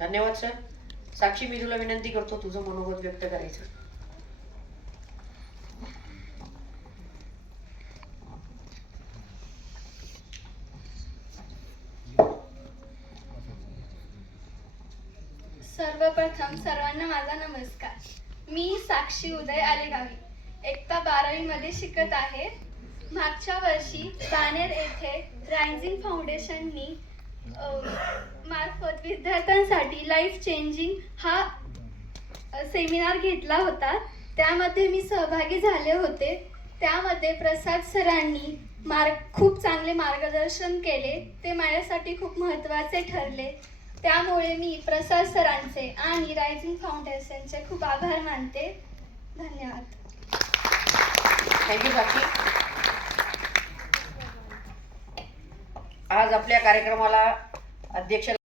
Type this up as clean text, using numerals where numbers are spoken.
धन्यवाद सर. साक्षी, मी तुला विनंती करतो तुझं मनोगत व्यक्त करायचं. सर्वप्रथम सर्वांना माझा नमस्कार. मी साक्षी उदय आलेगावी एकता 12वी मध्ये शिकत आहे. मागच्या वर्षी बाणेर येथे रायझिंग फाउंडेशननी मार्फत विद्यार्थ्यांसाठी लाईफ चेंजिंग हा सेमिनार घेतला होता. त्यामध्ये मी सहभागी झाले होते. त्यामध्ये प्रसाद सरांनी खूप चांगले मार्गदर्शन केले. ते माझ्यासाठी खूप महत्त्वाचे ठरले. त्यामुळे मी प्रसाद सरांचे आणि रायझिंग फाउंडेशनचे खूप आभार मानते. धन्यवाद. थँक्यू साक्षी. आज आपल्या कार्यक्रमाला अध्यक्ष